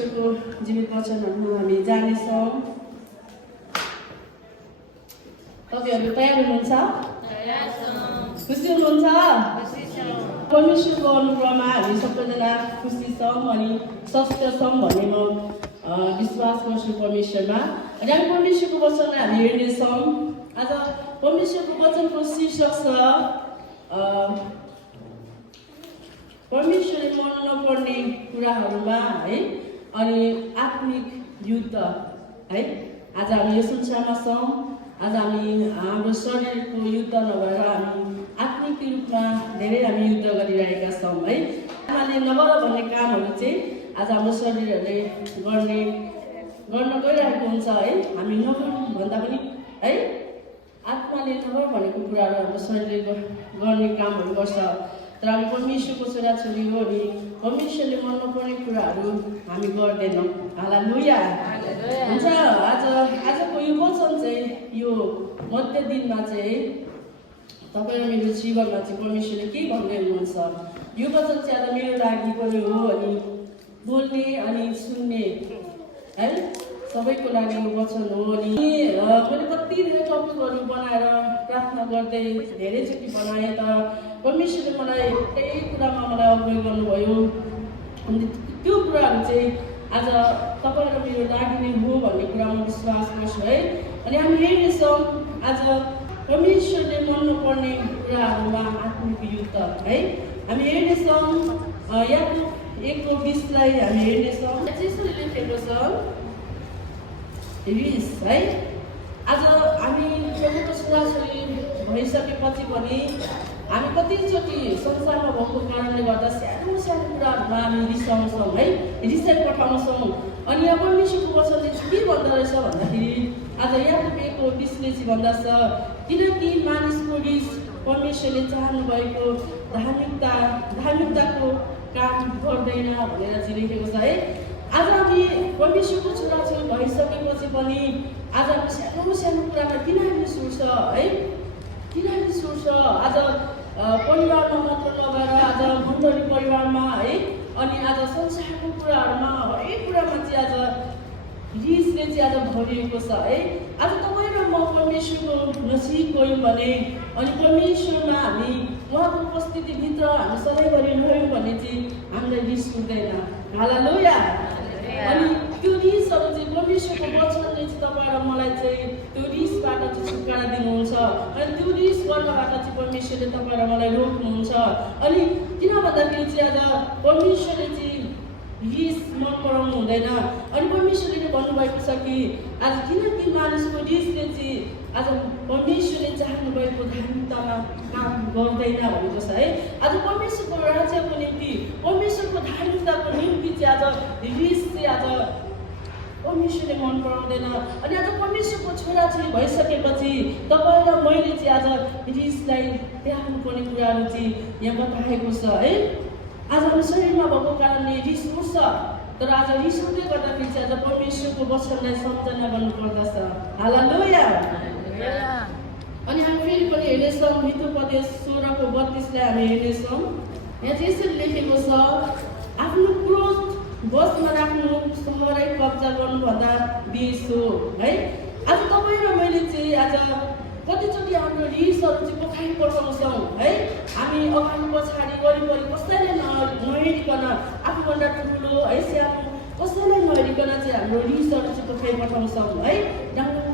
परमेश्वरको जीवित वचनहरू हामी जानेछौँ। तपाईहरु तयार हुनुहुन्छ? खुसी हुनुहुन्छ? परमेश्वरको अनुग्रहमा हामी सबैजना खुसी छौँ अनि स्वस्थ छौँ भन्ने म विश्वास गर्छु परमेश्वरमा। अनि हामी परमेश्वरको वचनलाई हामी हेर्नेछौँ। आज परमेश्वरको वचनको शीर्षक छ परमेश्वरले मन नपर्ने कुराहरूमा है अनि आत्मिक युद्ध है। आज हामी यो संसारमा छौँ। आज हामी हाम्रो शरीरको युद्ध नभएर हामी आत्मिक रूपमा धेरै हामी युद्ध गरिरहेका छौँ है। आत्माले नगर भन्ने कामहरू चाहिँ आज हाम्रो शरीरहरूले गर्न गइरहेको हुन्छ है। हामी नगर भन्दा पनि है आत्माले नगर भनेको कुराहरू हाम्रो शरीरले गर्ने कामहरू गर्छ। तर हामी परमेश्वरको छोराछोरी हो अनि परमेश्वरले मन नपर्ने कुराहरू हामी गर्दैनौँ। हालेलुया हुन्छ। आजको यो वचन चाहिँ यो मध्य दिनमा चाहिँ तपाईँ र मेरो जीवनमा चाहिँ परमेश्वरले के भन्दै हुनुहुन्छ यो वचन चाहिँ आज मेरो लागि पनि हो अनि बोल्ने अनि सुन्ने है सबैको लागि यो वचन हो। अनि मैले कति धेरै टपिकहरू बनाएर प्रार्थना गर्दै धेरैचोटि बनाएँ तर परमेश्वरले मलाई त्यही कुरामा मलाई अग्रह गर्नुभयो। अनि त्यो कुराहरू चाहिँ आज तपाईँ र मेरो लागि नै हो भन्ने कुरामा विश्वास गर्छु है। अनि हामी हेर्नेछौँ आज परमेश्वरले मन नपर्ने कुराहरूमा आत्मिक युद्ध है। हामी हेर्नेछौँ याकुब 1:20लाई हामी हेर्नेछौँ। यसरी लेखेको छ रिस है। आज हामी प्रभुको छोराछोरी भइसकेपछि पनि हामी कतिचोटि संसारमा भएको कारणले गर्दा सानो सानो कुराहरूमा हामी रिसाउँछौँ है, रिसाइ पठाउँछौँ। अनि यहाँ परमेश्वरको वचनले चाहिँ के भन्दो रहेछ भन्दाखेरि आज याकुब 1:20ले चाहिँ भन्दछ किनकि मानिसको रिस परमेश्वरले चाहनु भएको धार्मिकताको काम गर्दैन भनेर चाहिँ लेखेको छ है। आज हामी परमेश्वरको छोराछोरी भइसकेपछि पनि आज हामी सानो सानो कुरामा किन हामी सुर्छ है, किन हामी सुर्छ। आज परिवारमा मात्र नभएर आज मण्डली परिवारमा है अनि आज संसारको कुराहरूमा हरेक कुरामा चाहिँ आज रिसले चाहिँ आज भरिएको छ है। आज तपाईँ र म परमेश्वरको नजिक गयौँ भने अनि परमेश्वरमा हामी उहाँको उपस्थितिभित्र हामी सधैँभरि रह्यौँ भने चाहिँ हामीलाई रिस उठ्दैन। हालेलुया। अनि त्यो रिसहरू चाहिँ परमेश्वरको वचनले चाहिँ तपाईँ र मलाई चाहिँ त्यो रिसबाट चाहिँ छुटकारा दिनुहुन्छ। अनि त्यो रिस गर्नबाट चाहिँ परमेश्वरले तपाईँ र मलाई रोक्नुहुन्छ। अनि किन भन्दाखेरि चाहिँ आज परमेश्वरले चाहिँ रिस मन पराउनु हुँदैन। अनि परमेश्वरले भन्नुभएको छ कि आज किनकि मानिसको रिसले चाहिँ आज परमेश्वरले चाहनु भएको धार्मिकतामा काम गर्दैन भनेको छ है। आज परमेश्वरको राज्यको निम्ति परमेश्वरको धार्मिकताको निम्ति चाहिँ आज रिस चाहिँ आज परमेश्वरले मन पराउँदैन। अनि आज परमेश्वरको छोराछोरी भइसकेपछि तपाईँ र मैले चाहिँ आज रिसलाई त्याग्नु पर्ने कुराहरू चाहिँ यहाँ बताएको छ है। आज हाम्रो शरीरमा भएको कारणले रिस उठ्छ तर आज रिस उठ्दै गर्दाखेरि चाहिँ आज परमेश्वरको वचनलाई सम्झना गर्नुपर्दछ। हालेलुया। अनि हामी फेरि पनि हेर्नेछौँ हितोपदेश 16:32लाई हामी हेर्नेछौँ। यहाँ चाहिँ यसरी लेखेको छ आफ्नो क्रोध बसमा राख्नु सहरै कब्जा गर्नुभन्दा बेस हो है। आज तपाईँ र मैले चाहिँ आज कतिचोटि हाम्रो रिसहरू चाहिँ पोखाइ पठाउँछौँ है। हामी अगाडि पछाडि वरिपरि कसैलाई नहेरिकन आफूभन्दा ठुलो है सानो कसैलाई नहेरिकन चाहिँ हाम्रो रिसहरू चाहिँ पोखाइ पठाउँछौँ है। डाङडुङ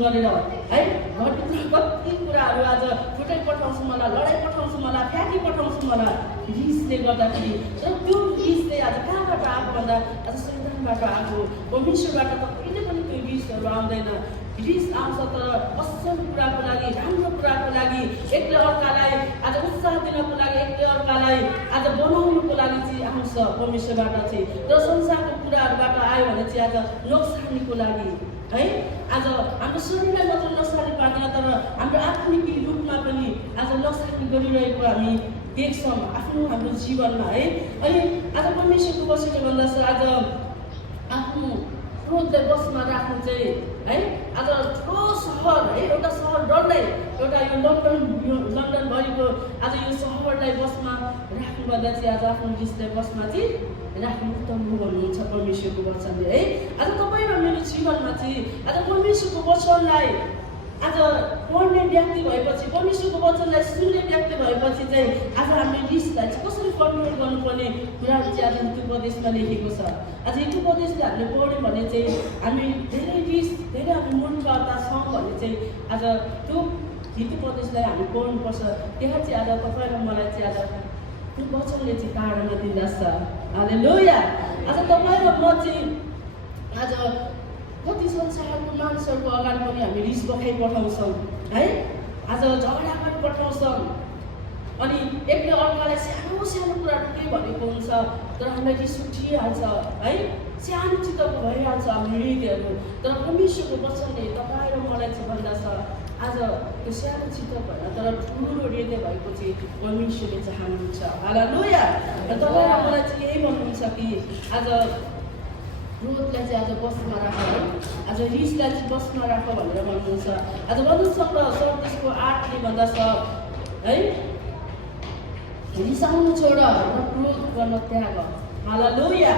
गरेर है घरभित्र कति कुराहरू आज फुटाइ पठाउँछु मलाई, लडाइँ पठाउँछु मलाई, फ्याँकी पठाउँछु मलाई रिसले गर्दाखेरि। तर त्यो रिस चाहिँ आज कहाँबाट आएको भन्दा आज शैतानबाट आएको। परमेश्वरबाट त कहिले पनि त्यो रिसहरू आउँदैन। रिस आउँछ तर असल कुराको लागि, राम्रो कुराको लागि, एकले अर्कालाई आज उत्साह दिनको लागि, एकले अर्कालाई आज बनाउनुको लागि चाहिँ आउँछ परमेश्वरबाट चाहिँ। तर संसारको कुराहरूबाट आयो भने चाहिँ आज नोक्सानीको लागि है। आज हाम्रो शरीरलाई मात्र नोक्सानी पार्दैन तर हाम्रो आत्मिक रूपमा पनि आज नोक्सानी गरिरहेको हामी देख्छौँ हाम्रो जीवनमा है। अनि आज परमेश्वरको वचनले भन्दछ आज आफ्नो क्रोधलाई बसमा राख्नु चाहिँ है आज ठुलो सहर है एउटा सहर डल्लै एउटा यो लन्डनभरिको आज यो सहरलाई बसमा राख्नुभन्दा चाहिँ आज आफ्नो रिसलाई बसमा चाहिँ राख्नु उत्तम भन्नुहुन्छ परमेश्वरको वचनले है। आज तपाईँ र मेरो जीवनमा चाहिँ आज परमेश्वरको वचनलाई आज पढ्ने व्यक्ति भएपछि परमेश्वरको वचनलाई सुन्ने व्यक्ति भएपछि चाहिँ आज हामीले रिसलाई चाहिँ कसरी कन्ट्रोल गर्नुपर्ने कुराहरू चाहिँ आज हितोपदेशमा लेखेको छ। आज हितोपदेशले हामीले पढ्यौँ भने चाहिँ हामी धेरै रिस धेरै हामी मनका छौँ भने चाहिँ आज त्यो हितोपदेशलाई हामी पढ्नुपर्छ। त्यहाँ चाहिँ आज तपाईँ र मलाई चाहिँ आज त्यो वचनले चाहिँ ताडना दिँदछ। हालेलुया। आज तपाईँ र म चाहिँ आज कति संसारको मानिसहरूको अगाडि पनि हामी रिस बखाइ पठाउँछौँ है। आज झगडा पनि पठाउँछौँ अनि एकले अर्कालाई सानो सानो कुराहरू के भनेको हुन्छ तर हामीलाई रिस उठिहाल्छ है, सानो चित्तको भइहाल्छ हाम्रो हृदयहरू। तर परमेश्वरको वचनले तपाईँ र मलाई चाहिँ भन्दछ आज त्यो सानो चित्त भएन तर ठुलो हृदय भएको चाहिँ परमेश्वरले चाहनुहुन्छ। हालेलुया। र तपाईँ र मलाई चाहिँ यही भन्नुहुन्छ कि आज क्रोधलाई चाहिँ आज बसमा राख, आज रिसलाई चाहिँ बसमा राख भनेर भन्नुहुन्छ। आज भन्नुहुन्छ 37:8ले भन्दछ है रिसाउनु छोड र क्रोध गर्न त्याग। हालेलुया।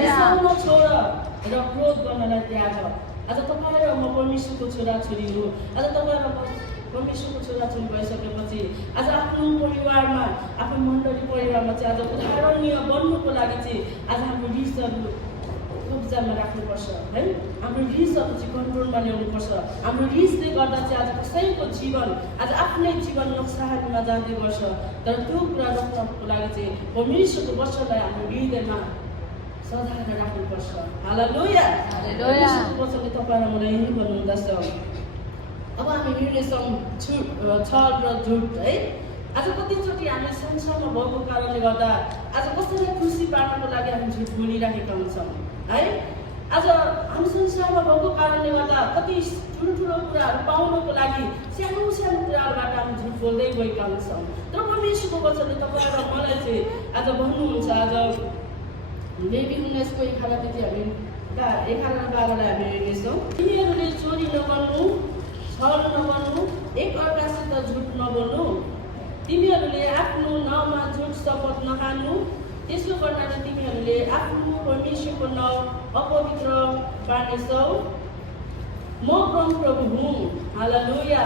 रिसाउनु छोड र क्रोध गर्नलाई त्याग। आज तपाईँ र म परमेश्वरको छोराछोरी हो। आज तपाईँ र परमेश्वरको छोराछोरी भइसकेपछि आज आफ्नो परिवारमा आफ्नो मण्डली परिवारमा चाहिँ आज उदाहरणीय बन्नुको लागि चाहिँ आज हाम्रो रिसहरू कब्जामा राख्नुपर्छ है। हाम्रो रिसहरू चाहिँ कन्ट्रोलमा ल्याउनुपर्छ। हाम्रो रिसले गर्दा चाहिँ आज कसैको जीवन आज आफ्नै जीवन नोक्सानीमा जाँदै गर्छ। तर त्यो कुरा रोक्नको लागि चाहिँ परमेश्वरको वचनलाई हाम्रो हृदयमा सजाएर राख्नुपर्छ। हालेलुया। परमेश्वरको वचनले तपाईँलाई मलाई यही भन्नुहुँदछ। अब हामी हेर्नेछौँ छल र झुट है। आज कतिचोटि हामी संसारमा भएको कारणले गर्दा आज कसैलाई खुसी पार्नको लागि हामी झुट बोलिराखेका हुन्छौँ है। आज हामी संसारमा भएको कारणले गर्दा कति ठुलो कुराहरू पाउनको लागि सानो सानो कुराहरूबाट हामी झुट बोल्दै गएका हुन्छौँ। तर परमेश्वरको वचनले तपाईँ र मलाई चाहिँ आज भन्नुहुन्छ। आज लेवी 19:11देखि हामी 11 र 12लाई हामी हेर्नेछौँ। तिमीहरूले चोरी नगर्नु, छल नगर्नु, एक अर्कासित झुट नबोल्नु, तिमीहरूले आफ्नो नाउँमा झुट शपथ नखानु, त्यसो गर्नाले तिमीहरूले आफ्नो परमेश्वरको नाउँ अपवित्र पार्नेछौ। म परमप्रभु हुँ। हालेलुया।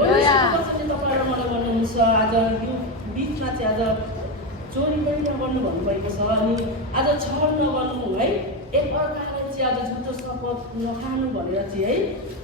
परमेश्वरको वचनले तपाईँ र मलाई भन्नुहुन्छ आज यो बिचमा चाहिँ आज चोरी पनि नगर्नु भन्नुभएको छ अनि आज छल नगर्नु है, एक अर्कालाई चाहिँ आज झुटो शपथ नखानु भनेर चाहिँ है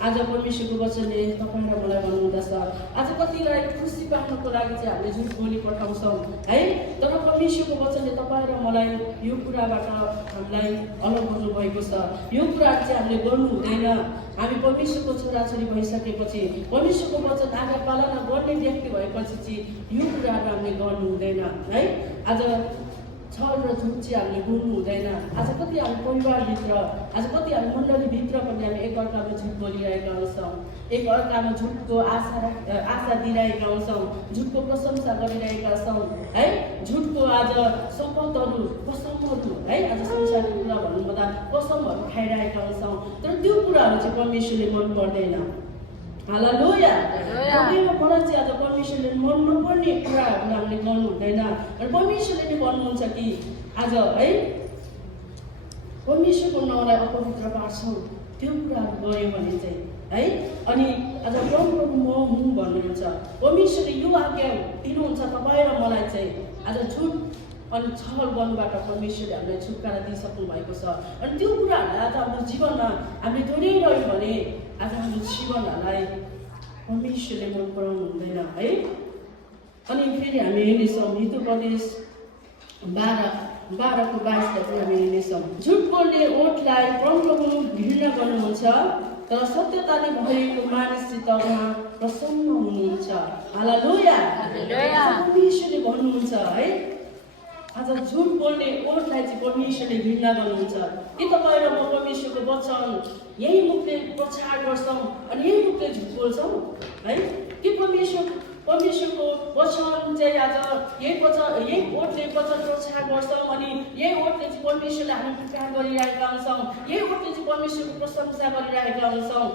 आज परमेश्वरको वचनले तपाईँ र मलाई भन्नुहुँदछ। आज कतिलाई खुसी पार्नको लागि चाहिँ हामीले झुट बोली पठाउँछौँ है। तर परमेश्वरको वचनले तपाईँ र मलाई यो कुराबाट हामीलाई अलग गर्नुभएको छ। यो कुराहरू चाहिँ हामीले गर्नु हुँदैन। हामी परमेश्वरको छोराछोरी भइसकेपछि परमेश्वरको वचन आज्ञा पालना गर्ने व्यक्ति भएपछि चाहिँ यो कुराहरू हामीले गर्नु हुँदैन है। आज छल र झुट चाहिँ हामीले बोल्नु हुँदैन। आज कति हामी परिवारभित्र आज कति हामी मण्डलीभित्र पनि हामी एक अर्कामा झुट बोलिरहेका हुन्छौँ, एक अर्कामा झुटको आशा दिइरहेका हुन्छौँ, झुटको प्रशंसा गरिरहेका छौँ है, झुटको आज शपथहरू कसमहरू है आज संसारको कुरा भन्नुभन्दा कसमहरू खाइरहेका हुन्छौँ। तर त्यो कुराहरू चाहिँ परमेश्वरले मन पर्दैन। हालेलुया। तपाईँमा मलाई चाहिँ आज परमेश्वरले मन नपर्ने कुराहरू हामीले गर्नु हुँदैन। र परमेश्वरले नै भन्नुहुन्छ कि आज है परमेश्वरको नाउँलाई अपवित्र पार्छौँ, त्यो कुराहरू गऱ्यो भने चाहिँ है। अनि आज परमप्रभु म हुँ भन्नुहुन्छ। परमेश्वरले यो आज्ञा दिनुहुन्छ तपाईँ र मलाई चाहिँ आज झुट अनि छल गर्नुबाट परमेश्वरले हामीलाई छुटकारा दिइसक्नु भएको छ। अनि त्यो कुराहरूलाई आज हाम्रो जीवनमा हामीले दोहोऱ्याइरह्यौँ भने आज हाम्रो जीवनहरूलाई परमेश्वरले मन पराउनु हुँदैन है। अनि फेरि हामी हेर्नेछौँ हितोपदेश 12:22लाई पनि हामी हेर्नेछौँ। झुट बोल्ने ओठलाई परमप्रभु घृणा गर्नुहुन्छ, तर सत्यताले भरिएको मानिससित उहाँ प्रसन्न हुनुहुन्छ। हालेलुया। परमेश्वरले भन्नुहुन्छ है आज झुट बोल्ने ओठलाई चाहिँ परमेश्वरले घृणा गर्नुहुन्छ। कि तपाईँ र म परमेश्वरको वचन यही मुखले प्रचार गर्छौँ अनि यही मुखले झुट बोल्छौँ है? कि परमेश्वर परमेश्वरको वचन चाहिँ आज यही ओठले वचन प्रचार गर्छौँ अनि यही ओठले चाहिँ परमेश्वरलाई हामी प्रेम गरिरहेका हुन्छौँ, यही ओठले चाहिँ परमेश्वरको प्रशंसा गरिरहेका हुन्छौँ।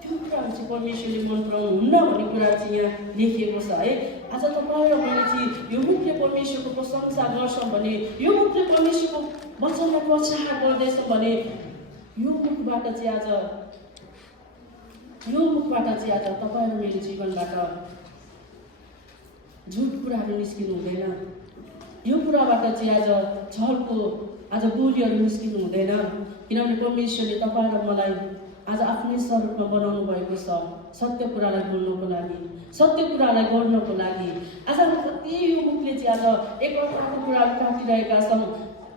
त्यो कुराहरू चाहिँ परमेश्वरले मन पराउनुहुन्न भन्ने कुरा चाहिँ यहाँ लेखिएको छ है। आज तपाईँ र मैले चाहिँ यो मुखले परमेश्वरको प्रशंसा गर्छौँ भने, यो मुखले परमेश्वरको वचनलाई प्रचार गर्दैछौँ भने यो मुखबाट चाहिँ आज तपाईँ र मेरो जीवनबाट झुट कुराहरू निस्किनु हुँदैन। यो कुराबाट चाहिँ आज छलको आज बोलीहरू निस्किनु हुँदैन, किनभने परमेश्वरले तपाईँ र मलाई आज आफ्नै स्वरूपमा बनाउनु भएको छ सत्य कुरालाई बोल्नको लागि, सत्य कुरालाई गर्नको लागि। आज हामी कति यो मुखले चाहिँ आज एकअर्काको कुराहरू काटिरहेका छौँ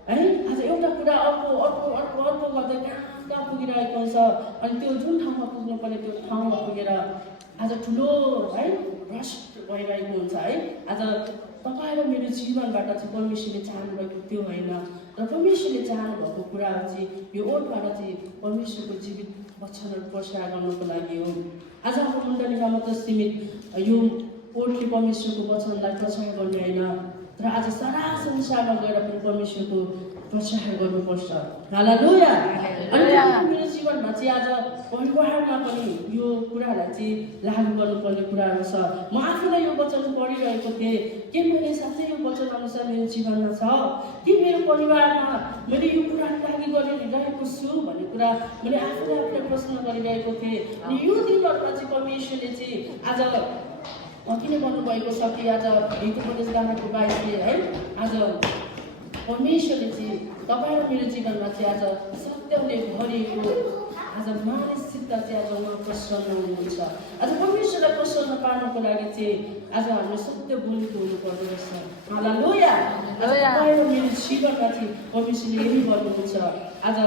है। आज एउटा कुरा अर्को अर्को अर्को अर्को गर्दै कहाँ पुगिरहेको हुन्छ अनि त्यो जुन ठाउँमा पुग्नु पर्ने त्यो ठाउँमा पुगेर आज ठुलो है भ्रष्ट भइरहेको हुन्छ है। आज तपाईँ र मेरो जीवनबाट चाहिँ परमेश्वरले चाहनु भएको त्यो होइन, र परमेश्वरले चाहनु भएको कुराहरू चाहिँ यो ओठबाट चाहिँ परमेश्वरको जीवित वचनहरू प्रचार गर्नको लागि हो। आज हाम्रो मण्डलीमा मात्र सीमित यो ओठले परमेश्वरको वचनलाई प्रचार गर्ने होइन, तर आज सारा संसारमा गएर पनि परमेश्वरको प्रचार गर्नुपर्छ। हालेलुया। अनि मेरो जीवनमा चाहिँ आज परिवारमा पनि यो कुरालाई चाहिँ लागू गर्नुपर्ने कुराहरू छ। म आफूलाई यो वचन पढिरहेको थिएँ, के मैले साँच्चै यो वचन अनुसार मेरो जीवनमा छ कि मेरो परिवारमा मैले यो कुरा लागि गरिरहेको छु भन्ने कुरा मैले आफूलाई प्रश्न गरिरहेको थिएँ। अनि यो दिनहरूमा चाहिँ परमेश्वरले चाहिँ आज किन भन्नुभएको छ कि आज हितोपदेश 11:22 है, आज परमेश्वरले चाहिँ तपाईँ र मेरो जीवनमा चाहिँ आज सत्यले भरिएको आज मानिससित चाहिँ आज उहाँ प्रसन्न हुनुहुन्छ। आज परमेश्वरलाई प्रसन्न पार्नको लागि चाहिँ आज हामीले सत्य बोलेको हुनुपर्दो रहेछ। हालेलुया। तपाईँ र मेरो जीवनमा चाहिँ परमेश्वरले यही गर्नुहुन्छ। आज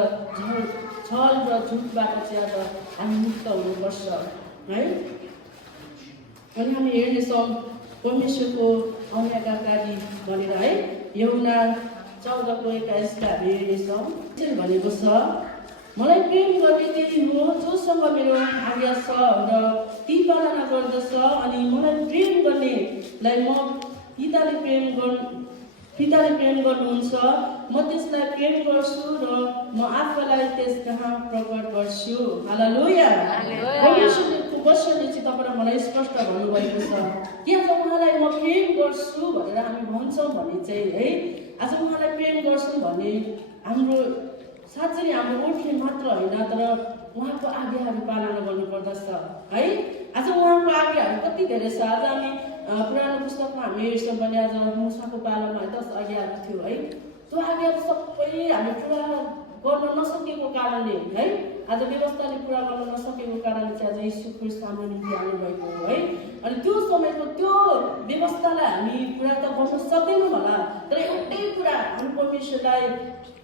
छल र झुटबाट चाहिँ आज हामी मुक्त हुनुपर्छ है। अनि हामी हेर्नेछौँ परमेश्वरको आज्ञाकारी भनेर है, यूहन्ना 14:21 हामी हेर्नेछौँ। भनेको छ, मलाई प्रेम गर्ने त्यही हो जोसँग मेरो आज्ञा छ र ती पालना गर्दछ, अनि मलाई प्रेम गर्नेलाई म पिताले प्रेम गर्नुहुन्छ, म त्यसलाई प्रेम गर्छु र म आफूलाई त्यस कहाँ प्रकट गर्छु। हालेलुया। परमेश्वरको वचनले चाहिँ तपाईँ मलाई स्पष्ट भन्नुभएको छ कि आज उहाँलाई म प्रेम गर्छु भनेर हामी भन्छौँ भने चाहिँ है, आज उहाँलाई प्रेम गर्छौँ भने हाम्रो साँच्चै हाम्रो ओठले मात्र होइन, तर उहाँको आज्ञाहरू पालना गर्नुपर्दछ है। आज उहाँको आज्ञाहरू कति धेरै छ। आज हामी पुरानो पुस्तकमा हामी हेर्छौँ भने आज मूसाको पालामा 10 आज्ञाहरू थियो है। त्यो आज्ञाहरू सबै हामी पुरा गर्न नसकेको कारणले है, आज व्यवस्थाले पुरा गर्न नसकेको कारणले चाहिँ आज यीशु ख्रीष्ट हाम्रो निम्ति आउनुभएको हो है। अनि त्यो समयको त्यो व्यवस्थालाई हामी पुरा त गर्न सक्दैनौँ होला, तर एउटै कुरा हामी परमेश्वरलाई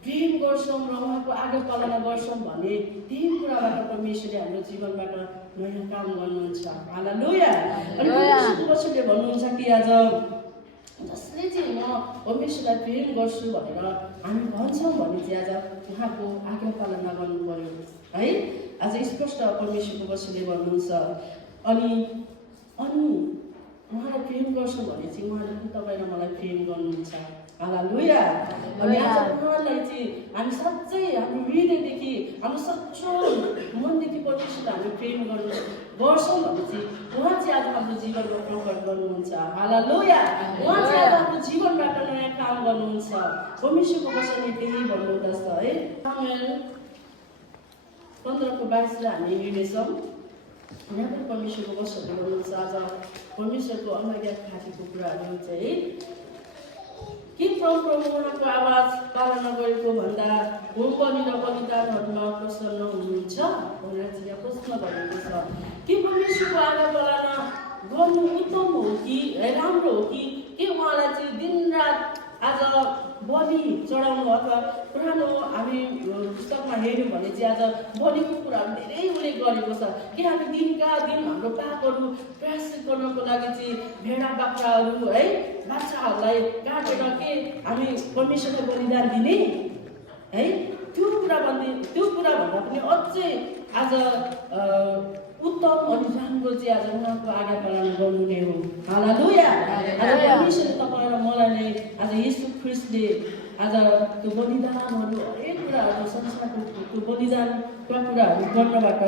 प्रेम गर्छौँ र उहाँको आज्ञा पालना गर्छौँ भने त्यही कुराबाट परमेश्वरले हाम्रो जीवनबाट नयाँ काम गर्नुहुन्छ। हालेलुया। अनि परमेश्वरको वचनले भन्नुहुन्छ कि आज जसले चाहिँ म परमेश्वरलाई प्रेम गर्छु भनेर हामी भन्छौँ भने चाहिँ आज उहाँको आज्ञा पालना गर्नु पर्यो है। आज स्पष्ट परमेश्वरको वचनले भन्नुहुन्छ। अनि उहाँलाई प्रेम गर्छु भने चाहिँ उहाँले पनि तपाईँ र मलाई प्रेम गर्नुहुन्छ। हालेलुया। अनि आज उहाँलाई चाहिँ हामी साँच्चै हाम्रो हृदयदेखि हाम्रो सच्चो मनदेखि परमेश्वरलाई हामी प्रेम गर्छौँ भने चाहिँ उहाँ चाहिँ आज हाम्रो जीवनमा प्रकट गर्नुहुन्छ। हालेलुया। उहाँ चाहिँ आज हाम्रो जीवनबाट नयाँ काम गर्नुहुन्छ। परमेश्वरको वचनले त्यही भन्नुहुँदछ है। सामुएल 15:22 हामी हेर्नेछौँ। यहाँ पनि परमेश्वरको वचनले भन्नुहुन्छ। आज परमेश्वरको अनाज्ञाकारीको कुराहरू चाहिँ के प्रभु उहाँको आवाज पालना गरेको भन्दा होम बलि र बलिदानहरूमा प्रसन्न हुनुहुन्छ भनेर चाहिँ यहाँ प्रश्न गरेको छ। के परमेश्वरको आज्ञा पालना गर्नु उत्तम हो कि राम्रो हो कि उहाँलाई चाहिँ दिनरात आज बलि चढाउनु, अथवा पुरानो हामी पुस्तकमा हेऱ्यौँ भने चाहिँ आज बलिको कुराहरू धेरै उल्लेख गरेको छ कि हामी दिनका दिन हाम्रो पापहरू प्रायश्चित गर्नको लागि चाहिँ भेडा बाख्राहरू है बाछाहरूलाई काटेर के हामी परमेश्वरलाई बलिदान दिने है। त्यो कुरा भन्दा पनि अझै आज उत्तम अनि राम्रो चाहिँ आज उहाँको आज्ञा पालन गर्नु नै हो। हालेलुया। आज परमेश्वरले तपाईँ र मलाई नै आज यीशु ख्रीष्टले आज त्यो बलिदानहरू हरेक कुराहरू संसारको त्यो बलिदानका कुराहरू गर्नबाट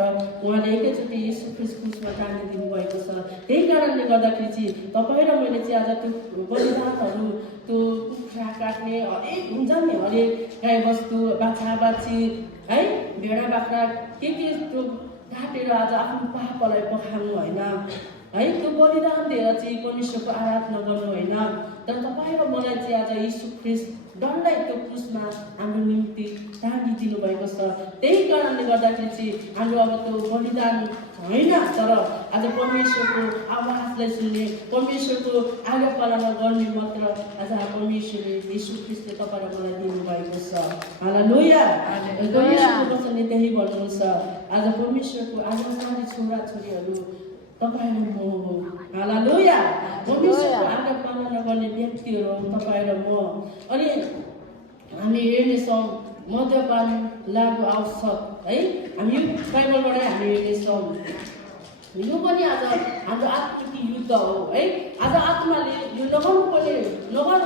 उहाँले एकैचोटि यीशु ख्रीष्ट क्रुसमा टाँगिदिनु भएको छ। त्यही कारणले गर्दाखेरि चाहिँ तपाईँ र मैले चाहिँ आज त्यो बलिदानहरू त्यो कुखुरा काट्ने हरेक हुन्छ नि, हरेक गाई बस्तु बाछा बाछी है भेडा बाख्रा के त्यो काटेर आज आफ्नो पापलाई पखाल्नु होइन है, त्यो बलिदान दिएर चाहिँ परमेश्वरको आराधना गर्नु होइन। तर तपाईँ र मलाई चाहिँ आज यीशु ख्रीष्ट डल्लै त्यो क्रुसमा हाम्रो निम्ति टाँगिदिनु भएको छ। त्यही कारणले गर्दाखेरि चाहिँ हाम्रो अब त्यो बलिदान होइन, तर आज परमेश्वरको आवाजलाई सुन्ने, परमेश्वरको आज्ञा पालना गर्ने मात्र आज परमेश्वरले यीशु ख्रीष्टले तपाईँ र मलाई दिनुभएको छ। हालेलुया। परमेश्वरको वचनले त्यही भन्नुहुन्छ, आज परमेश्वरको आज्ञाकारी छोरा छोरीहरू तपाईँ र म हो। हालेलुया। परमेश्वरको आज्ञा पालना गर्ने व्यक्तिहरू तपाईँ र म। अनि हामी हेर्नेछौँ मद्यपान लागु आवश्यक है, हामी बाइबलबाटै हामी हेर्नेछौँ। यो पनि आज हाम्रो आत्मिक युद्ध हो है। आज आत्माले यो नगर्नु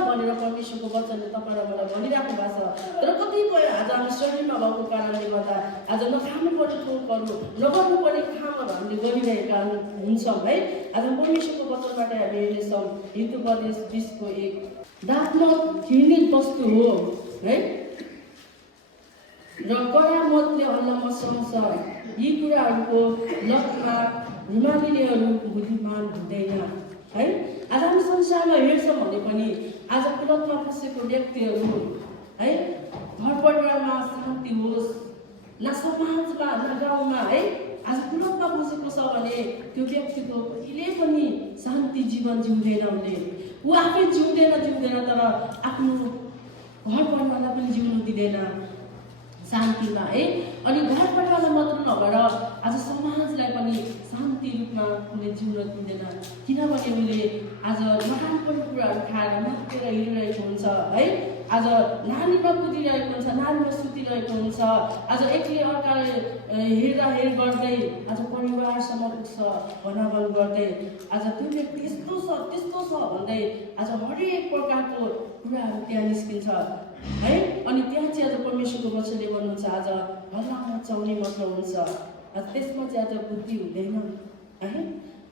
भनेर परमेश्वरको वचनले तपाईँ र मलाई भनिराख्नु भएको छ। तर कतिपय आज हामी शरीरमा भएको कारणले गर्दा आज नखानुपर्ने थोकहरू, नगर्नुपर्ने कामहरू हामीले गरिरहेका हुन्छौँ है। आज परमेश्वरको वचनबाट हामी हेर्नेछौँ हितोपदेश 20:1, दाँतमा घृणित वस्तु हो है र कडा मतले हल्ला मचाउँछ, यी कुराहरूको लतमा हिमालीहरू बुद्धिमान हुँदैन है। आज हामी संसारमा हेर्छौँ भने पनि आज कुलतमा फसेको व्यक्तिहरू है, घर परिवारमा शान्ति होस् न, समाजमा न गाउँमा है, आज कुलतमा फसेको छ भने त्यो व्यक्तिको कहिले पनि शान्ति जीवन जिउँदैन। ऊ आफै जिउँदैन तर आफ्नो घर परिवारलाई पनि जिउनु दिँदैन शान्तिमा है। अनि घर परिवारलाई मात्र नभएर आज समाजलाई पनि शान्ति रूपमा उसले जिउन दिँदैन, किनभने उसले आज नखानुपर्ने कुराहरू खाएर मातेर हिँडिरहेको हुन्छ है। आज नानीमा कुदिरहेको हुन्छ, नानीमा सुतिरहेको हुन्छ, आज एकले अर्काले हेर गर्दै आज परिवारसम्म पुग्छ भनाभन गर्दै, आज त्यो व्यक्ति यस्तो छ भन्दै आज हरेक प्रकारको कुराहरू त्यहाँ निस्किन्छ है। अनि त्यहाँ चाहिँ आज परमेश्वरको वचनले भन्नुहुन्छ आज हल्ला मचाउने मात्र हुन्छ, आज त्यसमा चाहिँ आज बुद्धि हुँदैन है।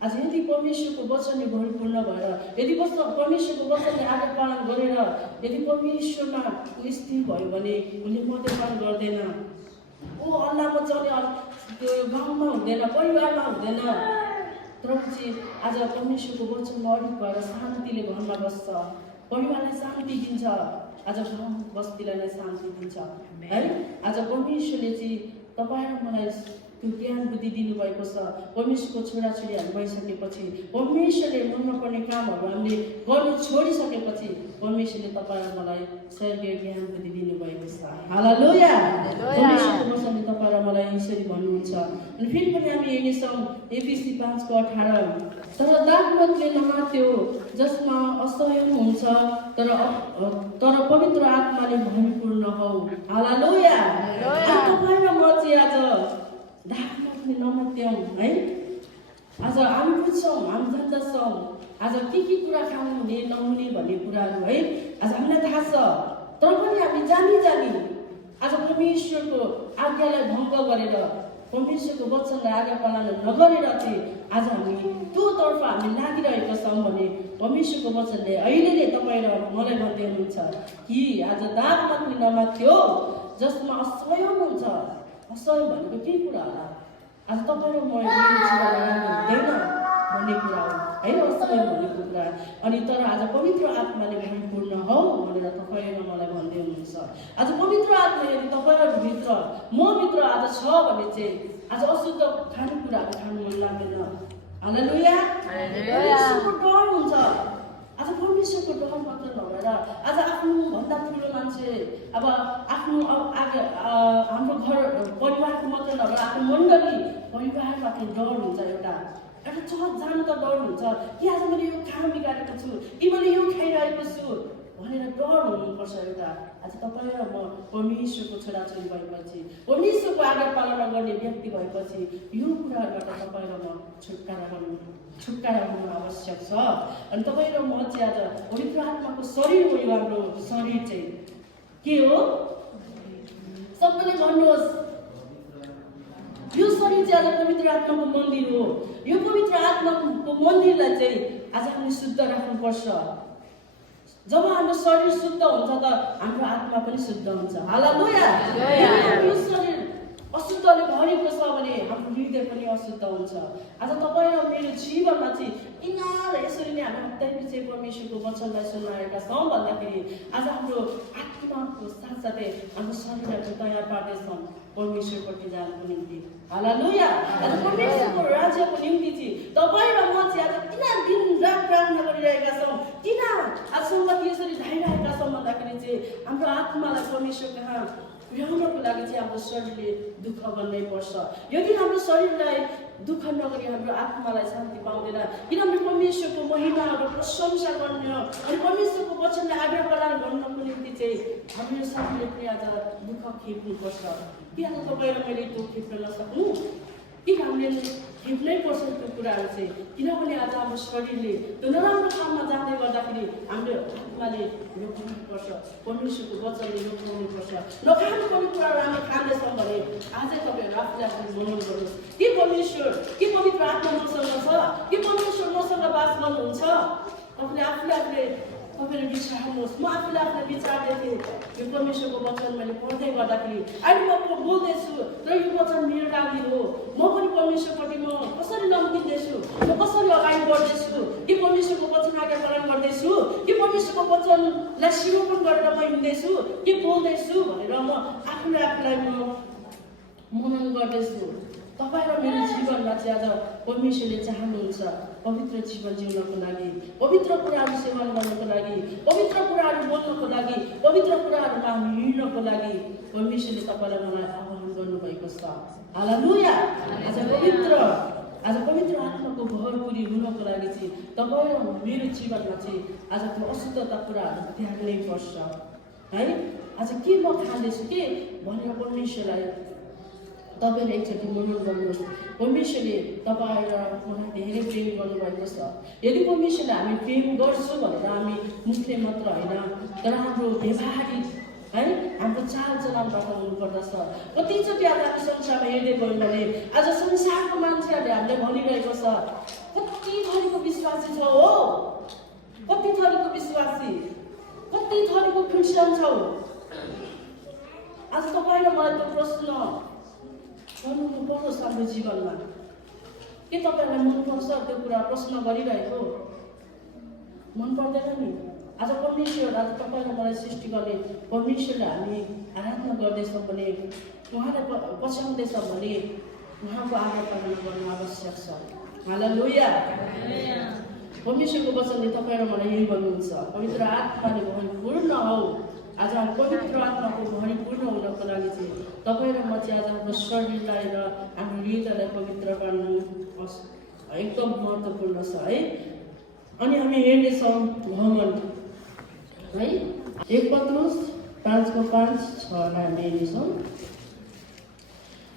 आज यदि परमेश्वरको वचनले भरिपूर्ण भएर यदि परमेश्वरको वचनले आज्ञा पालन गरेर यदि परमेश्वरमा स्थिर भयो भने उसले मद्यपान गर्दैन, ऊ हल्ला मचाउने त्यो गाउँमा हुँदैन, परिवारमा हुँदैन, तर चाहिँ आज परमेश्वरको वचनमा अडिग भएर शान्तिले घरमा बस्छ, परिवारलाई शान्ति दिन्छ, आज गाउँ बस्तीलाई नै शान्ति दिन्छ है। आज परमेश्वरले चाहिँ तपाईँ र मलाई त्यो ज्ञान बुद्धि दिनुभएको छ। परमेश्वरको छोराछोरीहरू भइसकेपछि, परमेश्वरले मनमा पर्ने कामहरू हामीले गर्नु छोडिसकेपछि परमेश्वरले तपाईँ र मलाई स्वर्गीय ज्ञान बुद्धि दिनुभएको छ। हालेलुया। परमेश्वरको वचनले तपाईँ र मलाई यसरी भन्नुहुन्छ। अनि फेरि पनि हामी हेर्नेछौँ एफिसी 5:18, तर दागमतले नमात्यो जसमा असहयोग हुन्छ, तर पवित्र आत्माले भरिपूर्ण हौ। हालेलुया। तपाईँ र म चाहिँ आज दागमतले नमात्यौँ है। आज हामी बुझ्छौँ, हामी जान्दछौँ आज के कुरा खानु हुने नहुने भन्ने कुराहरू है, आज हामीलाई थाहा छ। तर पनि हामी जानी आज परमेश्वरको आज्ञालाई भङ्ग गरेर, परमेश्वरको वचनलाई आज्ञा पालन नगरेर चाहिँ आज हामी त्योतर्फ हामी लागिरहेका छौँ भने परमेश्वरको वचनले अहिले नै तपाईँ र मलाई भन्दै हुनुहुन्छ कि आज दागमतले नमात्यो जसमा असहयोग हुन्छ। असहयोग भनेको के कुरा होला? आज तपाईँ र म हुँदैन भन्ने कुरा हो है, असहयोग भनेको कुरा। अनि तर आज पवित्र आत्माले भरिपूर्ण हौ भनेर तपाईँ र मलाई भन्दै हुनुहुन्छ। आज पवित्र आत्मा यदि तपाईँहरूभित्र मभित्र आज छ भने चाहिँ आज अशुद्ध खानेकुराहरू खानु मन लाग्दैन। हालेलुया। परमेश्वरको डर हुन्छ। आज परमेश्वरको डर मात्र नभएर आज आफ्नो भन्दा ठुलो मान्छे, अब आफ्नो हाम्रो घर परिवारको मात्र नभएर आफ्नो मण्डली परिवारमाथि डर हुन्छ। एउटा चर्च जानु त डर हुन्छ कि आज मैले यो काम बिगारेको छु, कि मैले यो खाइरहेको छु भनेर डर हुनुपर्छ एउटा। आज तपाईँ र म परमेश्वरको छोराछोरी भएपछि, परमेश्वरको आज्ञा पालना गर्ने व्यक्ति भएपछि यो कुराहरूबाट तपाईँ र म छुटकारा हुनु आवश्यक छ। अनि तपाईँ र म चाहिँ आज पवित्र आत्माको शरीर हो। यो हाम्रो शरीर चाहिँ के हो? सबैले भन्नुहोस्, यो शरीर चाहिँ आज पवित्र आत्माको मन्दिर हो। यो पवित्र आत्माको मन्दिरलाई चाहिँ आज हामीले शुद्ध राख्नुपर्छ। जब हाम्रो शरीर शुद्ध हुन्छ त हाम्रो आत्मा पनि शुद्ध हुन्छ। हालेलुया। यो शरीर अशुद्धले भरेको छ भने हाम्रो हृदय पनि अशुद्ध हुन्छ। आज तपाईँ र मेरो जीवनमा चाहिँ किन यसरी नै हामी हप्तापछि परमेश्वरको वचनलाई सुनाएका छौँ भन्दाखेरि आज हाम्रो आत्माको साथसाथै हाम्रो शरीरलाई तयार पार्दैछौँ परमेश्वरपट्टि जानको निम्ति। हालेलुया। आज परमेश्वरको राज्यको निम्ति चाहिँ तपाईँ र म चाहिँ आज किन दिन रात प्रार्थना गरिरहेका छौँ, किन आज सङ्गति यसरी धाइरहेका छौँ भन्दाखेरि चाहिँ हाम्रो आत्मालाई परमेश्वर कहाँ पुर्याउनको लागि चाहिँ हाम्रो शरीरले दुःख गर्नै पर्छ। यदि हाम्रो शरीरलाई दुःख नगरी हाम्रो आत्मालाई शान्ति पाउँदैन। किनभने परमेश्वरको महिमाहरू प्रशंसा गर्ने अनि परमेश्वरको वचनलाई आज्ञा पालन गर्नको निम्ति चाहिँ हाम्रो शरीरले पनि आज दुःख खेप्नुपर्छ। कि आज तपाईँ र मैले त्यो खेप्न नसक्नु, कि हामीले खेप्नै पर्छ त्यो कुराहरू चाहिँ। किनभने आज हाम्रो शरीरले त्यो नराम्रो काममा जाँदै गर्दाखेरि हाम्रो आत्माले रोक्नुपर्छ, परमेश्वरको वचनले रोक्नुपर्छ। नखानु पर्ने कुराहरू हामी खाँदैछौँ भने आजै तपाईँहरू आफूले आफूले मनन गर्नुहोस् के परमेश्वर, के पवित्र आत्मा मसँग छ, के परमेश्वर मसँग बास गर्नुहुन्छ? तपाईँले आफूले तपाईँले विचार्नुहोस्। म आफूले विचार्दै थिएँ यो परमेश्वरको वचन मैले पढ्दै गर्दाखेरि अहिले म बोल्दैछु र यो वचन मेरो लागि हो। म पनि परमेश्वरपट्टि म कसरी नम्किँदैछु, म कसरी अगाडि बढ्दैछु, के परमेश्वरको वचन आज्ञा पालन गर्दैछु, के परमेश्वरको वचनलाई सिरोपन गरेर म हिँड्दैछु, के बोल्दैछु भनेर म आफूलाई म मनन गर्दैछु। तपाईँ र मेरो जीवनमा चाहिँ आज परमेश्वरले चाहनुहुन्छ पवित्र जीवन जिउनको लागि, पवित्र कुराहरू सेवन गर्नको लागि, पवित्र कुराहरू बोल्नको लागि, पवित्र कुराहरूमा हामी हिँड्नको लागि परमेश्वरले तपाईँलाई मलाई आह्वान गर्नुभएको छ। हालेलुया। आज पवित्र आत्माको भरपुरी हुनको लागि चाहिँ तपाईँ र मेरो जीवनमा चाहिँ आज त्यो अशुद्धता कुराहरू त्याग्नै पर्छ है। आज के म खाँदैछु के भनेर परमेश्वरलाई तपाईँले एकचोटि मनन गर्नुहोस्। परमेश्वरले तपाईँ र मलाई धेरै प्रेम गर्नुभएको छ। यदि परमेश्वरले हामी प्रेम गर्छु भनेर हामी मुखले मात्र होइन तर हाम्रो व्यवहारिक है हाम्रो चालचलनबाट हुनुपर्दछ। कतिचोटि आज हामी संसारमा हेर्दै गयौँ भने आज संसारको मान्छेहरूले हामीले भनिरहेको छ कति थरीको विश्वासी छ हो, कति थरीको विश्वासी, कति थरीको क्रिस्चियन छौ। आज तपाईँ र मलाई त्यो प्रश्न गर्नु पर्छ हाम्रो जीवनमा। के तपाईँलाई मनपर्छ त्यो कुरा प्रश्न गरिरहेको? मन पर्दैन नि। आज परमेश्वर आज तपाईँ र मलाई सृष्टि गर्ने परमेश्वरले हामी आराधना गर्दैछौँ भने, उहाँलाई पछ्याउँदैछौँ भने उहाँको आज्ञा पालन गर्नु आवश्यक छ। हालेलुया। परमेश्वरको वचनले तपाईँ र मलाई यही भन्नुहुन्छ, पवित्र आत्माले भरिपूर्ण हौ। आज हामी पवित्र आत्माको भरिपूर्ण हुनको लागि चाहिँ तपाईँ र म चाहिँ आज हाम्रो शरीरलाई र हाम्रो हृदयलाई पवित्र गर्नु एकदम महत्त्वपूर्ण छ है। अनि हामी हेर्नेछौँ घमण्ड है। 1 पत्रुस 5:5-6 हामी हेर्नेछौँ।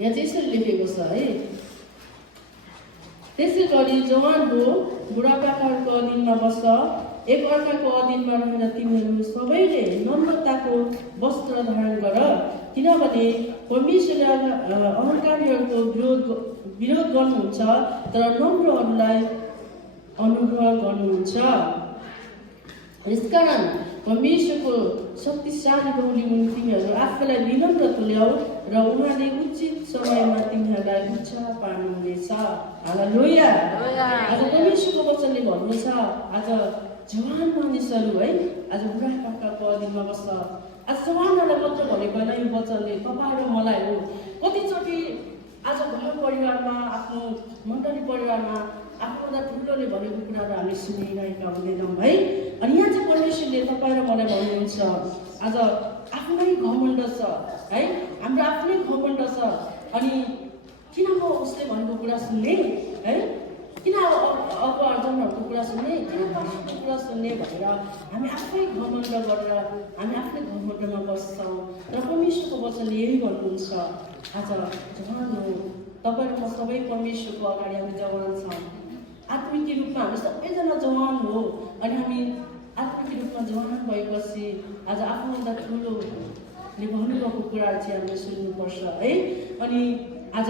यहाँ चाहिँ यसरी लेखेको छ है, त्यसै गरी जवान हो बुढापाकाहरूको अधीनमा बस्छ, एक अर्काको अधीनमा रहेर तिमीहरू सबैले नम्रताको वस्त्र धारण गर, किनभने परमेश्वरले अहङ्कारीहरूको विरोध गर्नुहुन्छ तर नम्रहरूलाई अनुग्रह गर्नुहुन्छ। यसकारण परमेश्वरको शक्तिशाली बहुली मुनि तिमीहरू आफूलाई विनम्र तुल्याऊ र उहाँले उचित समयमा तिमीहरूलाई उच्च पार्नुहुनेछ। हालेलुया। आज परमेश्वरको वचनले भन्नु छ आज जवान मानिसहरू है आज बुढापाकाको अधीनमा बस्छ। आज जवानहरूलाई मात्र भनेको होइन यो वचनले तपाईँ र मलाई हो। कतिचोटि आज घर परिवारमा आफ्नो मण्डली परिवारमा आफूभन्दा ठुलोले भनेको कुराहरू हामी सुनिरहेका हुँदैनौँ है। अनि यहाँ चाहिँ परमेश्वरले तपाईँ र मलाई भन्नुहुन्छ आज आफ्नै घमण्ड छ है, हाम्रो आफ्नै घमण्ड छ। अनि किन म उसले भनेको कुरा सुन्ने है, किन अब अर्जनहरूको कुरा सुन्ने, किन पास्टरको कुरा सुन्ने भनेर हामी आफै घमण्ड गरेर हामी आफ्नै घमण्डमा बस्छौँ। र परमेश्वरको वचनले यही भन्नुहुन्छ, आज जवान हो, तपाईँ र म सबै परमेश्वरको अगाडि हामी जवान छौँ। आत्मिक रूपमा हामी सबैजना जवान हो अनि हामी आत्मिक रूपमा जवान भएपछि आज आफूभन्दा ठुलोले भन्नुभएको कुराहरू चाहिँ हामीले सुन्नुपर्छ है। अनि आज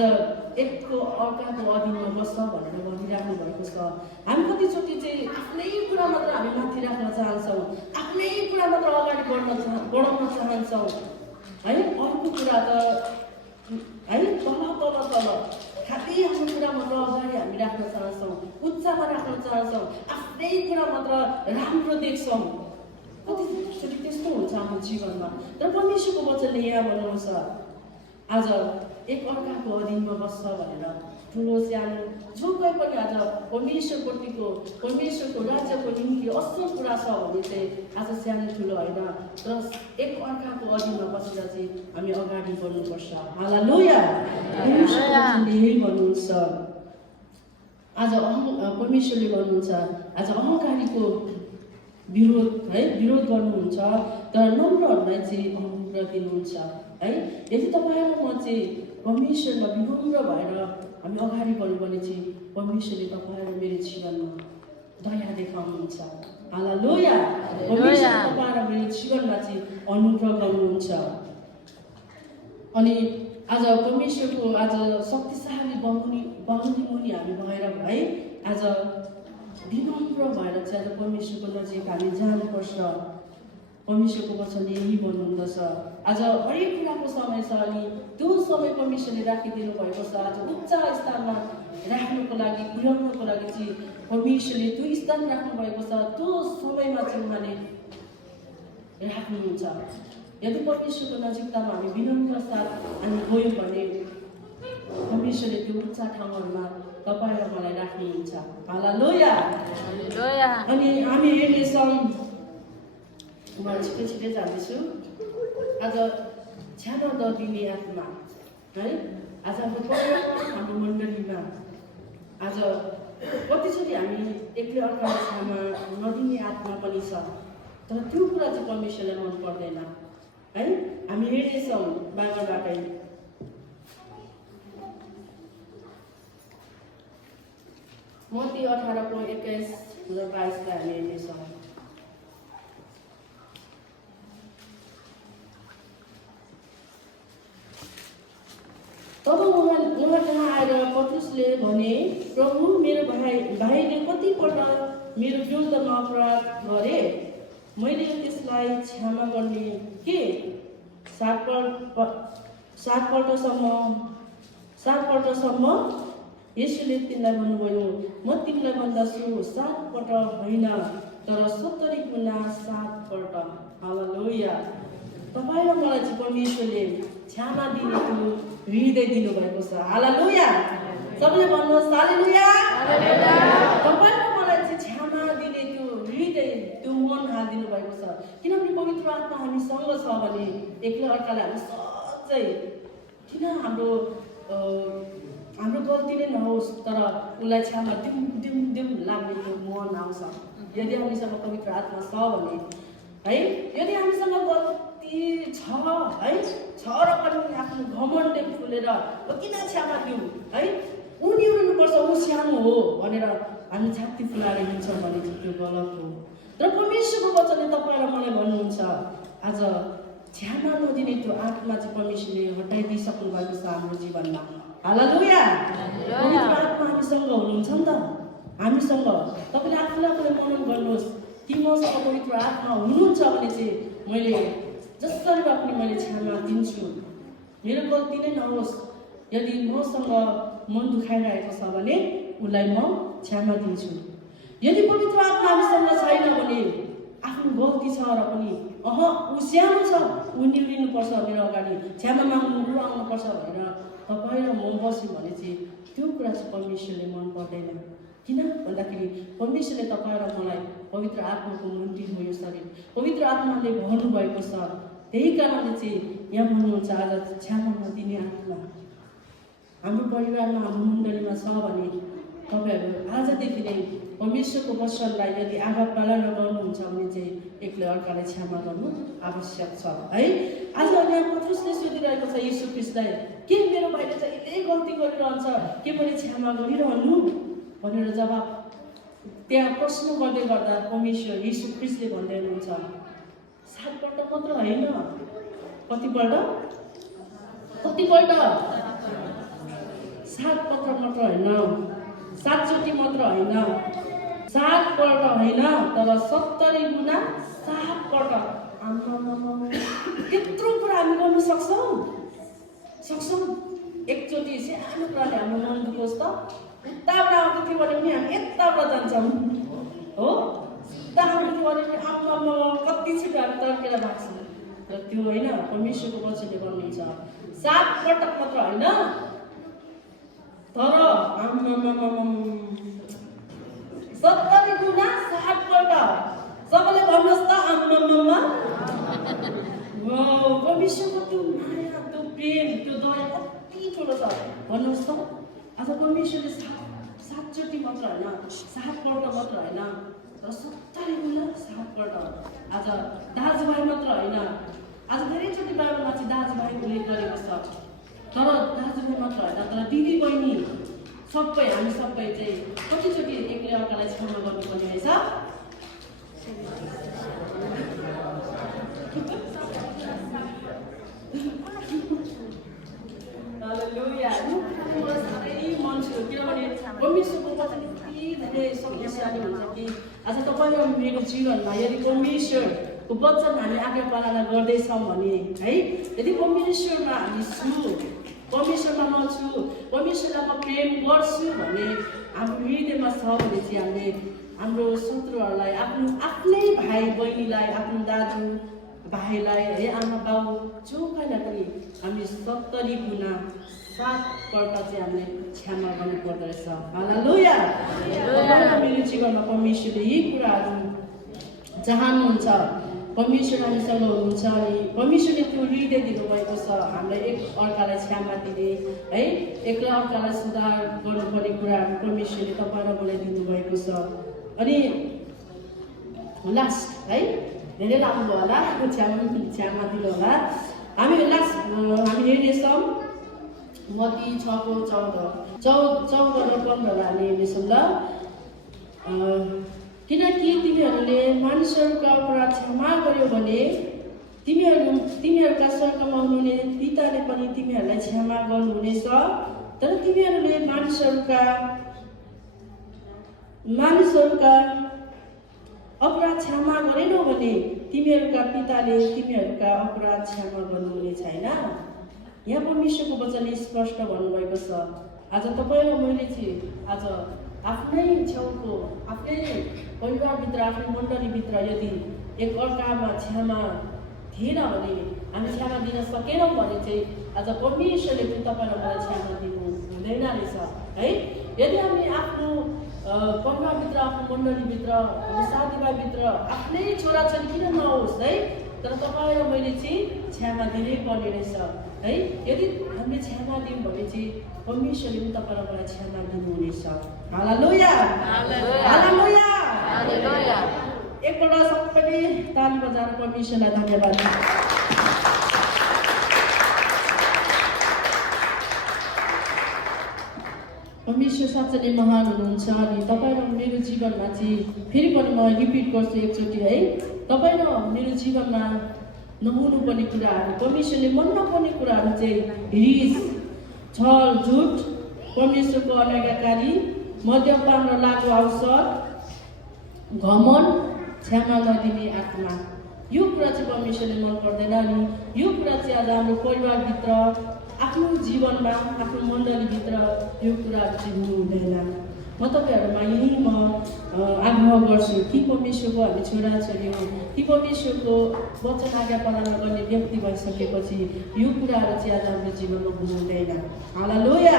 एकको अर्काको अधीनमा बस्छ भनेर भनिराख्नु भएको छ। हामी कतिचोटि चाहिँ आफ्नै कुरा मात्र हामी माथि राख्न चाहन्छौँ, आफ्नै कुरा मात्र अगाडि बढाउन चाहन्छौँ है। अर्को कुरा त है तल तल तल खालि आफ्नो कुरा मात्र अगाडि हामी राख्न चाहन्छौँ, उच्चमा राख्न चाहन्छौँ, आफ्नै कुरा मात्र राम्रो देख्छौँ। कतिचोटि त्यस्तो हुन्छ हाम्रो जीवनमा। तर परमेश्वरको वचनले यहाँ भन्नुहुन्छ, आज एक अर्काको अधीनमा बस्छ भनेर ठुलो सानो जो कोही पनि आज परमेश्वरको राज्यको निम्ति असल कुरा छ भने चाहिँ आज सानो ठुलो होइन, तर एक अर्काको अधीनमा बसेर चाहिँ हामी अगाडि बढ्नुपर्छ। हालेलुया। परमेश्वरले यही भन्नुहुन्छ, आज परमेश्वरले भन्नुहुन्छ, आज अहङ्कारीको विरोध गर्नुहुन्छ, तर नम्रहरूलाई चाहिँ अनुग्रह दिनुहुन्छ है। यदि तपाईँ र म चाहिँ परमेश्वरमा विनम्र भएर हामी अगाडि बढ्यौँ भने चाहिँ परमेश्वरले तपाईँ र मेरो जीवनमा दया देखाउनुहुन्छ। हालेलुया। परमेश्वरले तपाईँ र मेरो जीवनमा चाहिँ अनुग्रह गर्नुहुन्छ। अनि आज परमेश्वरको आज शक्तिशाली बाहुली मुनि हामी भएर है आज विनम्र भएर चाहिँ आज परमेश्वरको नजिक हामी जानुपर्छ। परमेश्वरको वचनले यही भन्नुहुँदछ, आज हरेक कुराको समय छ अनि त्यो समय परमेश्वरले राखिदिनु भएको छ। आज उच्च स्थानमा राख्नुको लागि, पुर्याउनुको लागि चाहिँ परमेश्वरले त्यो स्थान राख्नु भएको छ। त्यो समयमा चाहिँ उहाँले राख्नुहुन्छ। यदि परमेश्वरको नजिकतामा हामी विनम्र साथ हामी गयौँ भने परमेश्वरले त्यो उच्च ठाउँहरूमा तपाईँ र मलाई राख्नुहुन्छ। हालेलुया। अनि हामी हेर्नेछौँ, म छिटै जाँदैछु। आज क्षमा नदिने आत्मा है, आज हाम्रो परिवारमा, हाम्रो मण्डलीमा आज कतिचोटि हामी एकले अर्कालाई क्षमा नदिने आत्मा पनि छ, तर त्यो कुरा चाहिँ परमेश्वरलाई मन पर्दैन है। हामी हेर्नेछौँ बाइबलबाटै मत्ती 18:21 र 22लाई हामी हेर्नेछौँ। तब उहाँ कहाँ आएर पत्रुसले भने, प्रभु, मेरो भाइले कतिपल्ट मेरो विरुद्धमा अपराध गरे, मैले त्यसलाई क्षमा गर्ने के 7 पल्टसम्म? यसुले तिनलाई भन्नुभयो, म तिमीलाई भन्दछु 7 पल्ट होइन, तर 70 गुणा 7 पल्ट। हालेलुया। तपाईँ र मलाई चाहिँ परमेश्वरले क्षमा दिने त्यो हृदय दिनुभएको छ। हालेलुया। सबैले भन्नुहोस् हालेलुया। तपाईँ र मलाई चाहिँ क्षमा दिने त्यो हृदय, त्यो मन हालिदिनु भएको छ। किनभने पवित्र आत्मा हामीसँग छ भने एक्लै अर्कालाई हामी सधैँ किन हाम्रो गल्ती नै नहोस् तर उसलाई क्षमा दिउँ लाग्ने त्यो मन आउँछ यदि हामीसँग पवित्र आत्मा छ भने है। यदि हामीसँग गल्ती छ है, छ र पनि आफ्नो घमण्डले फुलेर किन क्षमा दिउँ है, उनी हुनुपर्छ, ऊ सानो हो भनेर हामी छाती फुलाएर हिँड्छौँ भने चाहिँ त्यो गलत हो। तर परमेश्वरको वचनले तपाईँ र मलाई भन्नुहुन्छ, आज क्षमा नदिने त्यो आत्मा चाहिँ परमेश्वरले हटाइदिइसक्नु भएको छ हाम्रो जीवनमा। हालेलुया। पवित्र आत्मा हामीसँग हुनुहुन्छ नि त, हामीसँग। तपाईँले आफूलाई मनन गर्नुहोस् कि मसँग पवित्र आत्मा हुनुहुन्छ भने चाहिँ मैले जसरी भए पनि मैले क्षमा दिन्छु, मेरो गल्ती नै नहोस्। यदि मसँग मन दुखाइरहेको छ भने उसलाई म क्षमा दिन्छु। यदि पवित्र आत्मा हामीसँग छैन भने आफ्नो गल्ती छ र पनि ऊ सानो छ, ऊ निल्नुपर्छ मेरो अगाडि, क्षमा माग्नु ऊ आउनुपर्छ भनेर तपाईँ र म बस्यौँ भने चाहिँ त्यो कुरा चाहिँ परमेश्वरले मन पर्दैन। किन भन्दाखेरि परमेश्वरले तपाईँ र मलाई पवित्र आत्माको मन्दिर हो यो शरीर, पवित्र आत्माले भन्नुभएको छ। त्यही कारणले चाहिँ यहाँ भन्नुहुन्छ, आज क्षमा नदिने आत्मा हाम्रो परिवारमा, हाम्रो मण्डलीमा छ भने तपाईँहरू आजदेखि नै परमेश्वरको वचनलाई यदि आघात पालना गर्नुहुन्छ भने चाहिँ एकले अर्कालाई क्षमा गर्नु आवश्यक छ है। आज यहाँ पत्रुसले सोधिरहेको छ यीशु ख्रीष्टलाई, के मेरो भाइले जहिले गल्ती गरिरहन्छ, के मैले क्षमा गरिरहनु भनेर जवाब त्यहाँ प्रश्न गर्दै गर्दा परमेश्वर यीशु ख्रीष्टले भन्दै हुनुहुन्छ 7 पल्ट मात्र होइन, कतिपल्ट 7 पल्ट मात्र होइन, 7 चोटि मात्र होइन, 7 पल्ट होइन, तर 70 गुणा 7 पल्ट। त्यत्रो कुरा हामी गर्न सक्छौँ। एकचोटि सानो कुराले हाम्रो मन दुखोस् त उताबाट आउँदै थियो भने पनि हामी यताबाट जान्छौँ हो, उता आउँदै थियो भने पनि आम्मा कति छिटो हामी तर्केर भाग्छौँ। र त्यो होइन, परमेश्वरको वचनले भन्नुहुन्छ 7 पटक मात्र होइन, तर 70 गुणा 7 पल्ट। सबैले भन्नुहोस् त आम्मा। परमेश्वरको त्यो माया, त्यो प्रेम, त्यो दया कति ठुलो छ भन्नुहोस् त। आज परमेश्वरले 7 चोटि मात्र होइन, 7 पल्ट मात्र होइन, तर 70 गुणा 7 पल्ट। आज दाजुभाइ मात्र होइन, आज धेरैचोटि बाइबलमा चाहिँ दाजुभाइ उल्लेख गरेको छ, तर दाजुभाइ मात्र होइन, तर दिदी बहिनी सबै हामी सबै चाहिँ कतिचोटि एकले अर्कालाई क्षमा गर्नुपर्ने रहेछ। हालेलुया। साह्रै मन छु, किनभने परमेश्वरको वचन यति धेरै शक्तिशाली हुन्छ कि आज तपाईँ र मेरो जीवनमा यदि परमेश्वरको वचन हामी आज्ञा पालना गर्दैछौँ भने है, यदि परमेश्वरमा हामी छु, परमेश्वरमा म छु, परमेश्वरलाई म प्रेम गर्छु भने हाम्रो हृदयमा छ भने चाहिँ हामीले हाम्रो शत्रुहरूलाई आफ्नै भाइ बहिनीलाई, आफ्नो दाजु भाइलाई है, आमा बाउ जोखाइलाई पनि हामी 70 गुणा 7 पल्ट चाहिँ हामीले क्षमा गर्नु पर्दो रहेछ। हालेलुया। मेरो जीवनमा परमेश्वरले यी कुराहरू चाहनुहुन्छ। परमेश्वर हामीसँग हुनुहुन्छ अनि परमेश्वरले त्यो हृदय दिनुभएको छ हामीलाई एक अर्कालाई क्षमा दिने है, एकलाई अर्कालाई सुधार गर्नुपर्ने कुराहरू परमेश्वरले तपाईँ र मलाई दिनुभएको छ। अनि लास्ट है, धेरै राम्रो होला, क्षमा दिनु होला। हामी हेर्नेछौँ मत्ती 6:14 र 15 हामी हेर्नेछौँ ल। किनकि तिमीहरूले मानिसहरूका अपराध क्षमा गर्यो भने तिमीहरूका स्वर्गमा हुनुहुने पिताले पनि तिमीहरूलाई क्षमा गर्नुहुनेछ, तर तिमीहरूले मानिसहरूका अपराध क्षमा गरेनौ भने तिमीहरूका पिताले तिमीहरूका अपराध क्षमा गर्नुहुने छैन। यहाँ परमेश्वरको वचनले स्पष्ट भन्नुभएको छ। आज तपाईँ र मैले चाहिँ आज आफ्नै छेउको, आफ्नै परिवारभित्र, आफ्नै मण्डलीभित्र यदि एक अर्कामा क्षमा थिएन भने, हामी क्षमा दिन सकेनौँ भने चाहिँ आज परमेश्वरले पनि तपाईँ र मलाई क्षमा दिनु हुँदैन रहेछ है। यदि हामी आफ्नो परिवारभित्र, आफ्नो मण्डलीभित्र, हाम्रो साथीभाइभित्र आफ्नै छोराछोरी किन नहोस् है, तर तपाईँ र मैले चाहिँ क्षमा दिनै पर्ने रहेछ है। यदि हामीले क्षमा दियौँ भने चाहिँ परमेश्वरले पनि तपाईँ र मलाई क्षमा दिनुहुनेछ। हालेलुया। हालेलुया। हालेलुया। एकपल्ट सबैले ताली बजाएर परमेश्वरलाई धन्यवाद दिनु। परमेश्वर साँच्चै नै महान हुनुहुन्छ अनि तपाईँ र मेरो जीवनमा चाहिँ फेरि पनि म रिपिट गर्छु एकचोटि है, तपाईँ र मेरो जीवनमा नहुनुपर्ने कुराहरू, परमेश्वरले मन नपर्ने कुराहरू चाहिँ रिस, छल, झुट, परमेश्वरको अनाज्ञाकारी, मद्यपान र लागु अवसर, घमण्ड, क्षमा नदिने आत्मा, यो कुरा चाहिँ परमेश्वरले मन पर्दैन। अनि यो कुरा चाहिँ आज हाम्रो परिवारभित्र, आफ्नो जीवनमा, आफ्नो मण्डलीभित्र यो कुराहरू चाहिँ हुनु हुँदैन। म तपाईँहरूमा यही आग्रह गर्छु कि परमेश्वरको हामी छोराछोरी हो, कि परमेश्वरको वचन आज्ञा पालना गर्ने व्यक्ति भइसकेपछि यो कुराहरू चाहिँ आज हाम्रो जीवनमा हुनु हुँदैन। हालेलुया।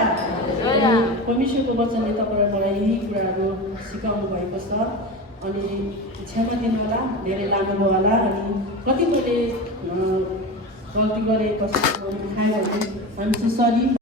परमेश्वरको वचनले तपाईँ र मलाई यही कुराहरू सिकाउनु भएको छ। अनि क्षमा दिनु होला, धेरै लामो भयो होला, अनि कतिपयले गल्ती गरे पछि खायो भने हामी चाहिँ सरी